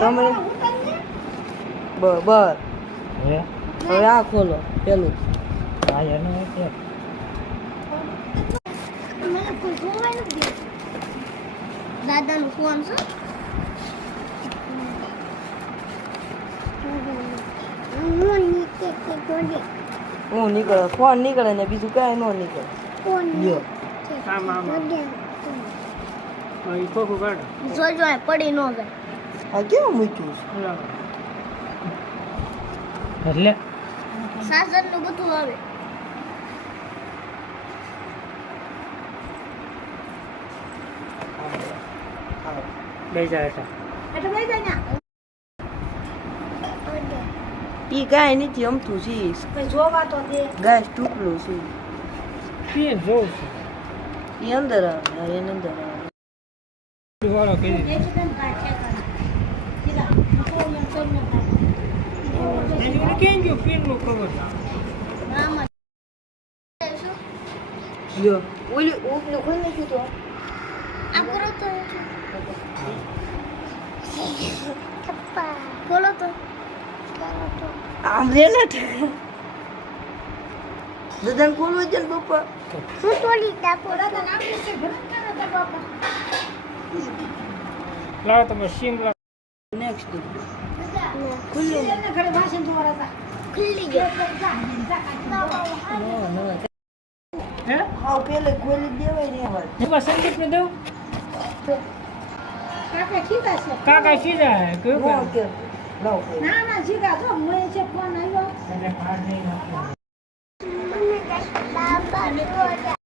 તમે બરાબર હે હવે આ ખોલો પેલું આ એનો છે દાદાનું ફોન છે હું નીકળે ફોન નીકળે ને બીજું કાંઈ ન નીકળે લ્યો આમ આમ ઈ ખોખું કાઢ જોજો આ પડી ન જાય આ કેવું મૂક્યું છે એટલે સાસરનું બધું આવે બે જાય હતા એટલે લઈ જાય ને ઈ કાંઈ નથી અમથું છે કઈ જોવા તો દે ગાય ટૂકલું છે પીએ જોઉં ઈ અંદર આવે હા, એની અંદર આવે છું વાળો કરી કેમ ગયો પીનનું ખબર લ્યો ઓલી ઉપલું ખોલી નાખ્યું તો આ કરો તો બોલો તો આમ રે ને દાદાને ખોલવું છે ને પપ્પા હું તોલી ટાકો દાદા નામ છે ગરમ કરો તો બાપા લાવો તમે સીમ લાવો નેક્સ્ટ ખુલ્લી ને ઘરે ભાષણ તમારા હતા ખુલ્લી ગયો હે હા પેલે ખોલી દેવાય ને વાત એમાં સંદીપને દઉં કાકા કીધા છે કાકા સીધા હે કયું નો કરે? કે લાવ ખોલી. ના ના જીગા જો મને છે ફોન આવ્યો એટલે કાર્ડ નહીં નાખવાનું. મને બાબા